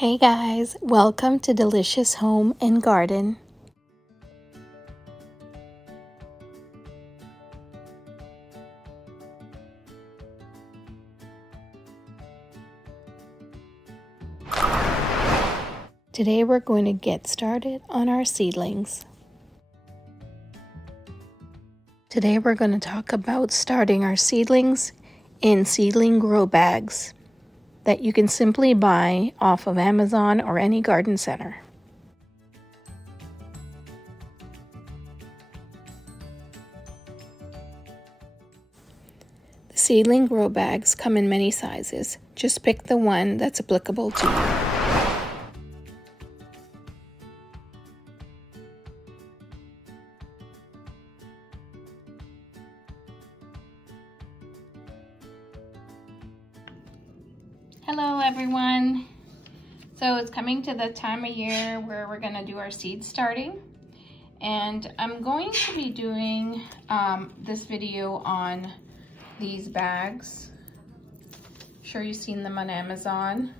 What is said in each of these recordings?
Hey guys, welcome to Delicious Home and Garden. Today we're going to get started on our seedlings. Today we're going to talk about starting our seedlings in seedling grow bags that you can simply buy off of Amazon or any garden center. The seedling grow bags come in many sizes. Just pick the one that's applicable to you. Hello everyone. So it's coming to the time of year where we're going to do our seed starting, and I'm going to be doing this video on these bags. I'm sure you've seen them on Amazon.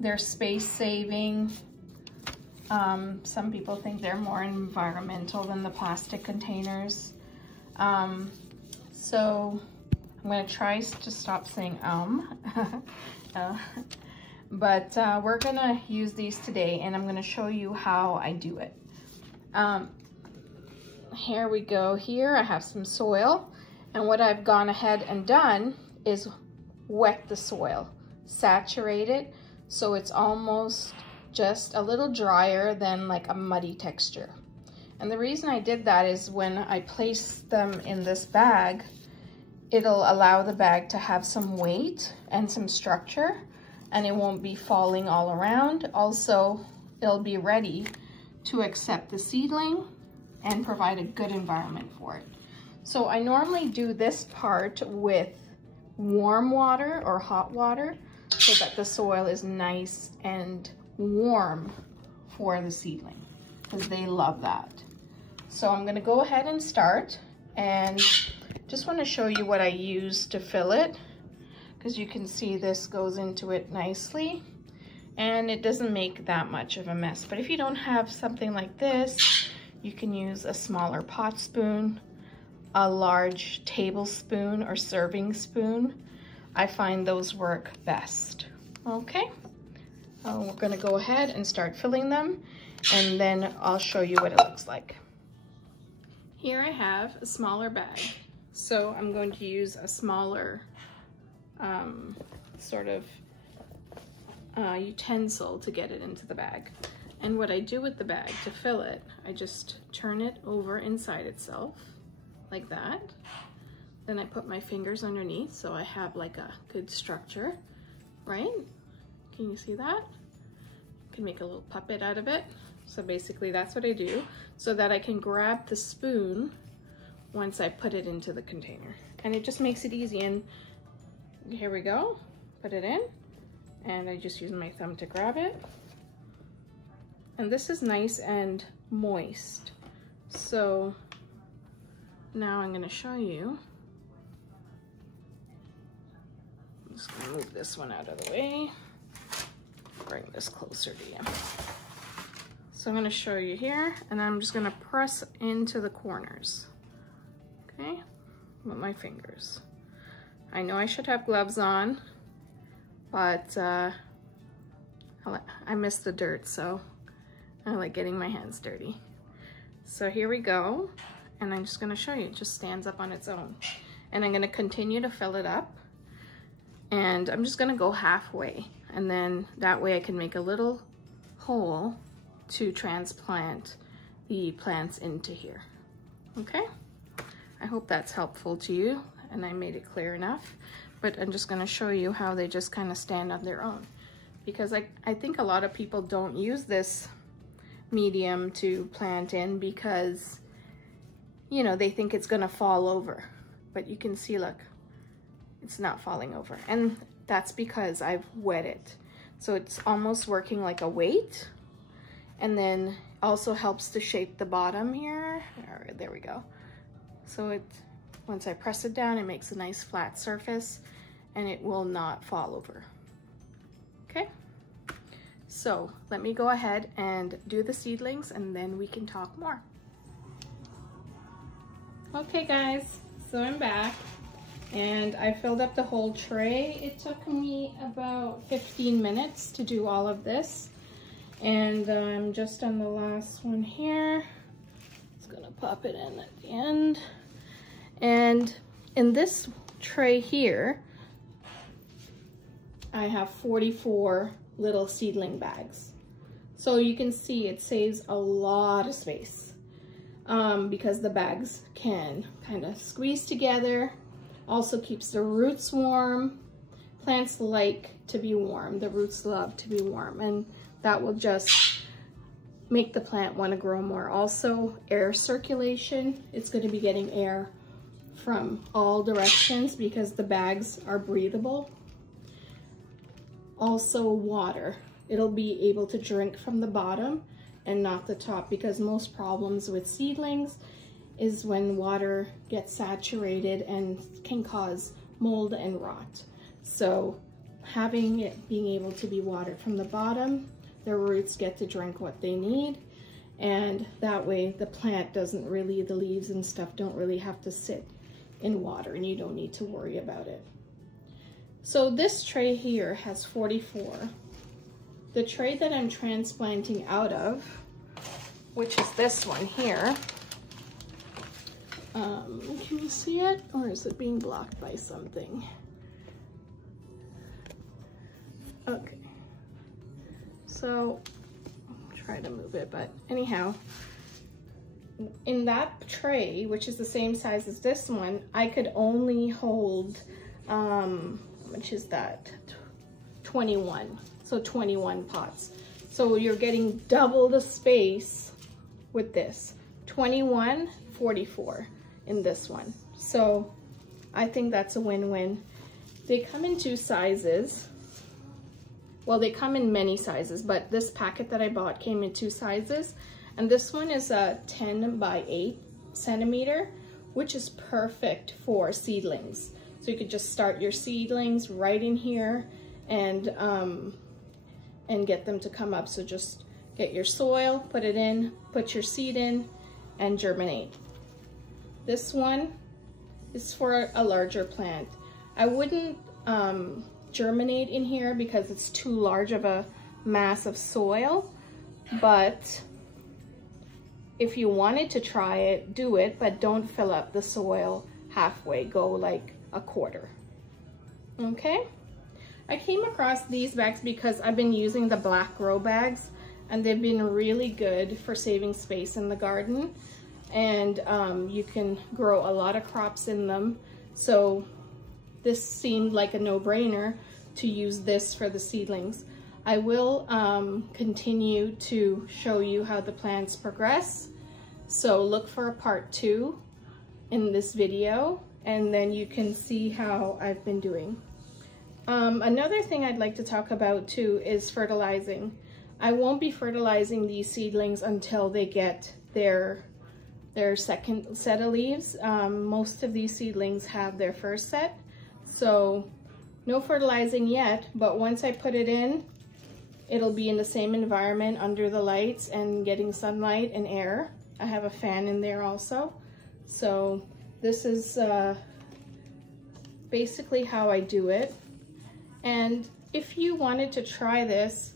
They're space saving. Some people think they're more environmental than the plastic containers. So I'm going to try to stop saying but we're going to use these today, and I'm going to show you how I do it. Here we go. Here I have some soil, and what I've gone ahead and done is wet the soil, saturate it so it's almost just a little drier than like a muddy texture. And the reason I did that is when I place them in this bag, it'll allow the bag to have some weight and some structure, and it won't be falling all around. Also, it'll be ready to accept the seedling and provide a good environment for it. So I normally do this part with warm water or hot water so that the soil is nice and warm for the seedling, because they love that. So I'm gonna go ahead and start, and just want to show you what I use to fill it, because you can see this goes into it nicely and it doesn't make that much of a mess. But if you don't have something like this, you can use a smaller pot spoon, a large tablespoon or serving spoon. I find those work best. Okay, we're going to go ahead and start filling them, and then I'll show you what it looks like. Here I have a smaller bag. So I'm going to use a smaller utensil to get it into the bag. And what I do with the bag to fill it, I just turn it over inside itself like that. Then I put my fingers underneath so I have like a good structure, right? Can you see that? You can make a little puppet out of it. So basically that's what I do, so that I can grab the spoon once I put it into the container, and it just makes it easy. And here we go, put it in, and I just use my thumb to grab it, and this is nice and moist. So now I'm going to show you. I'm just going to move this one out of the way, bring this closer to you. So I'm going to show you here, and I'm just going to press into the corners. Okay, with my fingers. I know I should have gloves on, but I miss the dirt, so I like getting my hands dirty. So here we go, and I'm just gonna show you, it just stands up on its own. And I'm gonna continue to fill it up, and I'm just gonna go halfway, and then that way I can make a little hole to transplant the plants into here. Okay? I hope that's helpful to you and I made it clear enough, but I'm just going to show you how they just kind of stand on their own, because I think a lot of people don't use this medium to plant in because, you know, they think it's going to fall over, but you can see, look, it's not falling over, and that's because I've wet it. So it's almost working like a weight, and then also helps to shape the bottom here. There we go. So once I press it down, it makes a nice flat surface, and it will not fall over. Okay, so let me go ahead and do the seedlings and then we can talk more. Okay guys, so I'm back and I filled up the whole tray. It took me about 15 minutes to do all of this, and I'm just on the last one here. Just gonna pop it in at the end. And in this tray here, I have 44 little seedling bags. So you can see it saves a lot of space because the bags can kind of squeeze together. Also keeps the roots warm. Plants like to be warm. The roots love to be warm, and that will just make the plant want to grow more. Also, air circulation. It's going to be getting air from all directions because the bags are breathable. Also water. It'll be able to drink from the bottom and not the top, because most problems with seedlings is when water gets saturated and can cause mold and rot. So having it being able to be watered from the bottom, the roots get to drink what they need, and that way the plant doesn't really, the leaves and stuff don't really have to sit in water, and you don't need to worry about it. So this tray here has 44. The tray that I'm transplanting out of, which is this one here, can you see it, or is it being blocked by something? Okay, so I'll try to move it, but anyhow, in that tray, which is the same size as this one, I could only hold, which is that, 21, so 21 pots. So you're getting double the space with this, 21, 44 in this one. So I think that's a win-win. They come in two sizes. Well, they come in many sizes, but this packet that I bought came in two sizes. And this one is a 10 by 8 centimeter, which is perfect for seedlings. So you could just start your seedlings right in here and get them to come up. So just get your soil, put it in, put your seed in, and germinate. This one is for a larger plant. I wouldn't germinate in here because it's too large of a mass of soil, but if you wanted to try it, do it, but don't fill up the soil halfway. Go like a quarter. Okay? I came across these bags because I've been using the black grow bags, and they've been really good for saving space in the garden, and you can grow a lot of crops in them. So this seemed like a no-brainer to use this for the seedlings. I will continue to show you how the plants progress. So look for a part 2 in this video, and then you can see how I've been doing. Another thing I'd like to talk about too is fertilizing. I won't be fertilizing these seedlings until they get their second set of leaves. Most of these seedlings have their first set, so no fertilizing yet, but once I put it in, it'll be in the same environment under the lights and getting sunlight and air. I have a fan in there also. So this is basically how I do it. And if you wanted to try this,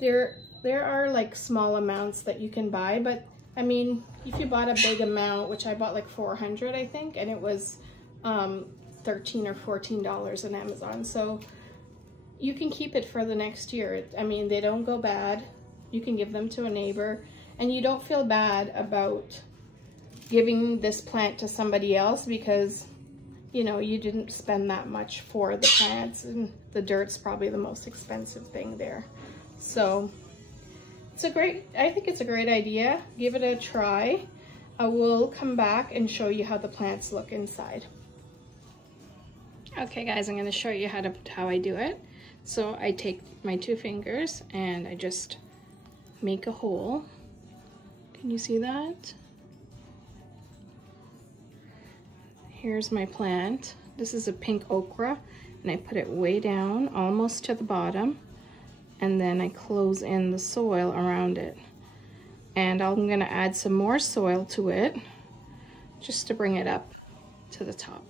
there are like small amounts that you can buy, but I mean, if you bought a big amount, which I bought like 400, I think, and it was $13 or $14 on Amazon. So you can keep it for the next year. I mean, they don't go bad. You can give them to a neighbor, and you don't feel bad about giving this plant to somebody else because, you know, you didn't spend that much for the plants, and the dirt's probably the most expensive thing there. So I think it's a great idea. Give it a try. I will come back and show you how the plants look inside. Okay guys, I'm going to show you how I do it. So I take my 2 fingers and I just make a hole. Can you see that? Here's my plant. This is a pink okra, and I put it way down, almost to the bottom. and then I close in the soil around it. And I'm gonna add some more soil to it just to bring it up to the top.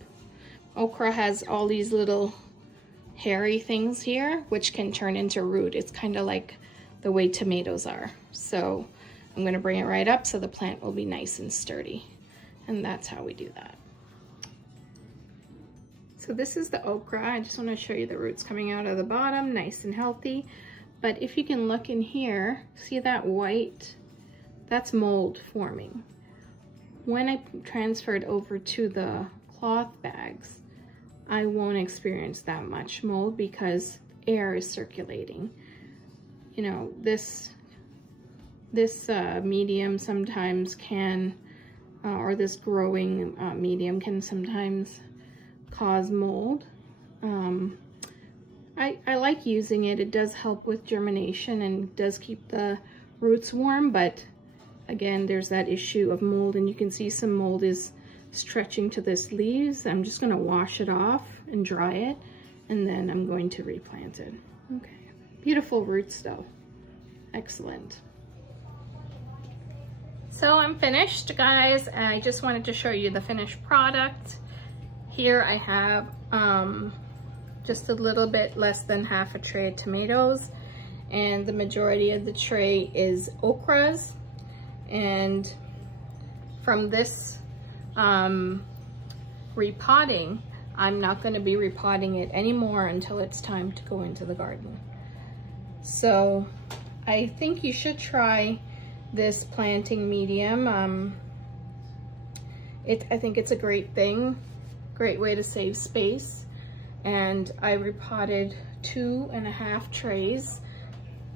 Okra has all these little hairy things here, which can turn into root. It's kind of like the way tomatoes are. So I'm gonna bring it right up so the plant will be nice and sturdy. And that's how we do that. So this is the okra. I just want to show you the roots coming out of the bottom, nice and healthy. But if you can look in here, see that white? That's mold forming. When I transfer it over to the cloth bags, I won't experience that much mold because air is circulating. You know, this medium sometimes can, or this growing medium can sometimes cause mold. I like using it. It does help with germination and does keep the roots warm, but again, there's that issue of mold, and you can see some mold is stretching to this leaves. I'm just gonna wash it off and dry it, and then I'm going to replant it. Okay, beautiful roots though, excellent. So I'm finished, guys. I just wanted to show you the finished product. Here I have just a little bit less than half a tray of tomatoes, and the majority of the tray is okras. And from this repotting, I'm not going to be repotting it anymore until it's time to go into the garden. So I think you should try this planting medium. I think it's a great thing. Great way to save space. And I repotted 2.5 trays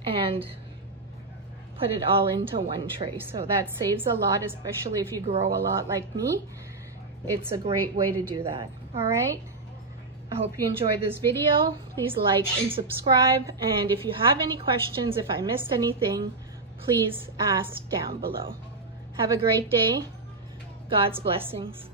and put it all into one tray. So that saves a lot, especially if you grow a lot like me. It's a great way to do that. All right. I hope you enjoyed this video. Please like and subscribe. And if you have any questions, if I missed anything, please ask down below. Have a great day. God's blessings.